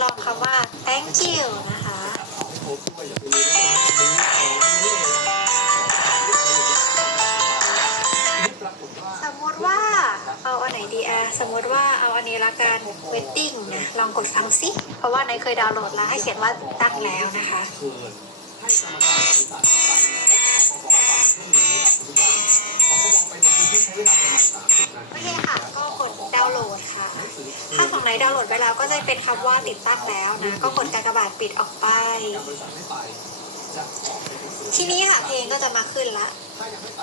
ลองคำว่า thank you นะคะ สมมติว่าเอาอันไหนดีอะสมมติว่าเอาอันนี้ละกัน wedding นะ ลองกดฟังสิ เพราะว่าในเคยดาวน์โหลดแล้วให้เขียนว่าตั้งแล้วนะคะ โอเคค่ะ ก็กดดาวน์โหลดค่ะ ถ้า ไหนดาวน์โหลดไปแล้วก็จะเป็นคำว่าติดตั้งแล้วนะ ก็กดกากบาทปิดออกไป ทีนี้ค่ะเพลงก็จะมาขึ้นละ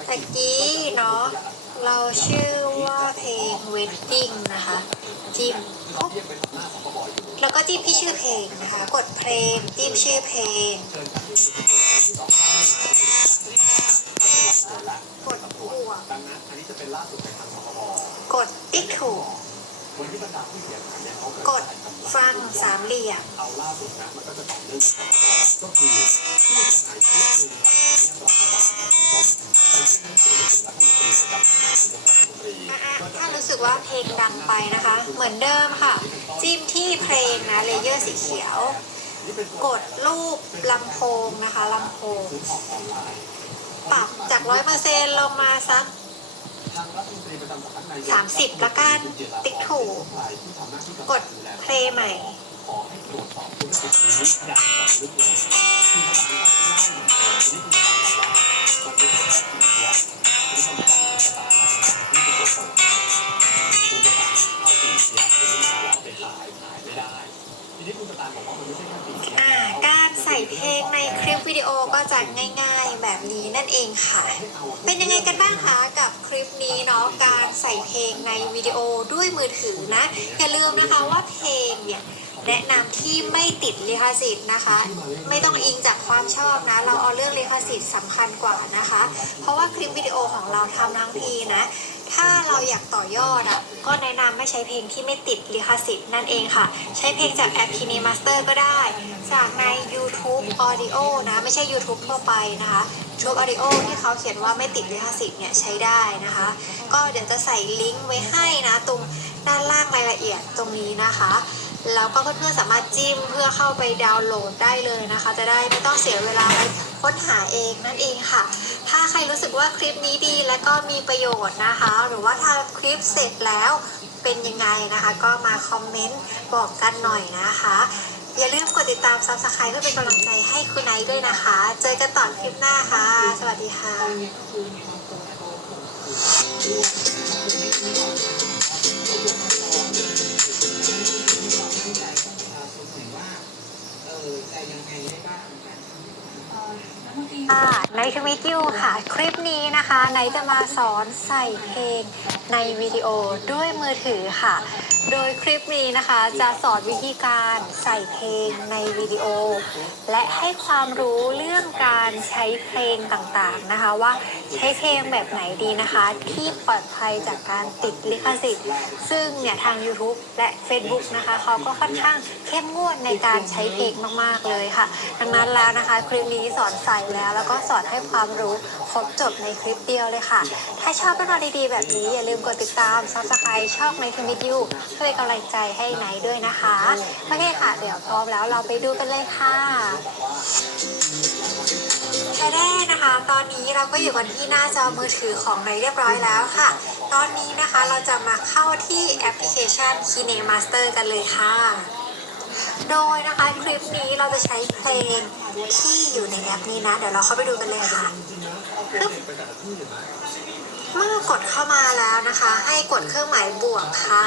ตะกี้เนาะเราชื่อว่าเพลง wedding นะคะจิ้มแล้วก็จิ้มที่ชื่อเพลงนะคะ กดเพลงจิ้มชื่อเพลง กดบวกดังนั้นอันนี้จะเป็นล่าสุดในทางสคบกดติ๊กถูก กดฟังสามเหลี่ยมถ้ารู้สึกว่าเพลงดังไปนะคะ เหมือนเดิมค่ะ จิ้มที่เพลงนะเลเยอร์สีเขียว กดรูปลำโพงนะคะลำโพง ปรับจากร้อยเปอร์เซ็นต์ลงมาสัก สามสิบละกันติ๊กถูกกดเพลงใหม่ขอให้ตรวจสอบธุรกิจนี้อย่างเจาะลึกเลยที่เขาตั้งเล่าเหมือนเดิมนี่คือการบอกว่ามันไม่ใช่แค่ผีเนี่ยคุณผู้ชมจำคุณตาได้ไหม่ทีนี้คุณตาบอกว่ามันไม่ใช่แค่ผีเสีย อ่าการใส่ เพลงในคลิปวิดีโอก็จะง่ายๆแบบนี้นั่นเองค่ะ เป็นยังไงกันบ้างคะกับคลิปนี้เนาะการใส่เพลงในวิดีโอด้วยมือถือนะ อย่าลืมนะคะว่าเพลงเนี่ยแนะนำที่ไม่ติดลิขสิทธิ์นะคะ ไม่ต้องอิงจากความชอบนะ เราเอาเรื่องลิขสิทธิ์สำคัญกว่านะคะ เพราะว่าคลิปวิดีโอของเราทำทั้งทีนะ ถ้าเราอยากต่อยอดอะก็แนะนำไม่ใช้เพลงที่ไม่ติดลิขสิทธิ์นั่นเองค่ะ ใช้เพลงจากแอป KineMaster ก็ได้ จากใน YouTube Audio นะ ไม่ใช่ YouTube ทั่วไปนะคะ YouTube Audio ที่เขาเขียนว่าไม่ติดลิขสิทธิ์เนี่ยใช้ได้นะคะ ก็เดี๋ยวจะใส่ลิงก์ไว้ให้นะ ตรงด้านล่างรายละเอียดตรงนี้นะคะ แล้วก็เพื่อนๆสามารถจิ้มเพื่อเข้าไปดาวน์โหลดได้เลยนะคะ จะได้ไม่ต้องเสียเวลาไปค้นหาเองนั่นเองค่ะ ถ้าใครรู้สึกว่าคลิปนี้ดีและก็มีประโยชน์นะคะ หรือว่าทำคลิปเสร็จแล้วเป็นยังไงนะคะ ก็มาคอมเมนต์บอกกันหน่อยนะคะ อย่าลืมกดติดตามซับสไคร b e เพื่อเป็นกำลังใจให้คุณไนท์ด้วยนะคะ เจอกันต่อคลิปหน้าค่ะ สวัสดีค่ะ ทวิตยูค่ะ คลิปนี้นะคะไนท์จะมาสอนใส่เพลงในวิดีโอด้วยมือถือค่ะ โดยคลิปนี้นะคะจะสอนวิธีการใส่เพลงในวิดีโอ และให้ความรู้เรื่องการใช้เพลงต่างๆนะคะว่าใช้เพลงแบบไหนดีนะคะ ที่ปลอดภัยจากการติดลิขสิทธิ์ ซึ่งเนี่ยทาง YouTube และ Facebook นะคะเขาก็ค่อนข้างเข้มงวดในการใช้เพลงมากๆเลยค่ะ ดังนั้นแล้วนะคะคลิปนี้สอนใส่แล้ว แล้วก็สอนให้ความรู้ครบจบในคลิปเดียวเลยค่ะ ถ้าชอบเรื่องราวดีๆ แบบนี้อย่าลืมกดติดตาม subscribe ช่องในทวิตยูเพื่อเป็นกำลังใจให้ไนท์ด้วยนะคะโอเคค่ะ เดี๋ยวพร้อมแล้วเราไปดูกันเลยค่ะแค่แรกนะคะ ตอนนี้เราก็อยู่กันที่หน้าจอมือถือของในเรียบร้อยแล้วค่ะ ตอนนี้นะคะเราจะมาเข้าที่แอปพลิเคชัน KineMaster กันเลยค่ะ โดยนะคะคลิปนี้เราจะใช้เพลงที่อยู่ในแอปนี้นะ เดี๋ยวเราเข้าไปดูกันเลยค่ะเมื่อกดเข้ามาแล้วนะคะ ให้กดเครื่องหมายบวกค่ะ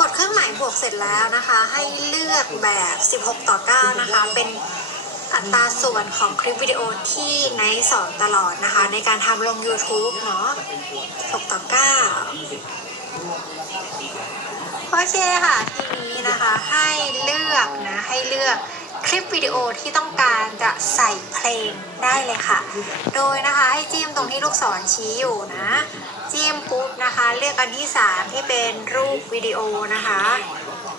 กดเครื่องหมายบวกเสร็จแล้วนะคะ ให้เลือกแบบ 16 ต่อ 9 นะคะ เป็นอัตราส่วนของคลิปวิดีโอที่ไนสอนตลอดนะคะ ในการทำลง YouTube เนาะ6ต่อ 9 โอเคค่ะ ทีนี้นะคะให้เลือกนะ ให้เลือก คลิปวิดีโอที่ต้องการจะใส่เพลงได้เลยค่ะ โดยนะคะให้จิ้มตรงที่ลูกศรชี้อยู่นะ จิ้มปุ๊บนะคะ เลือกอันที่ 3 ที่เป็นรูปวิดีโอนะคะ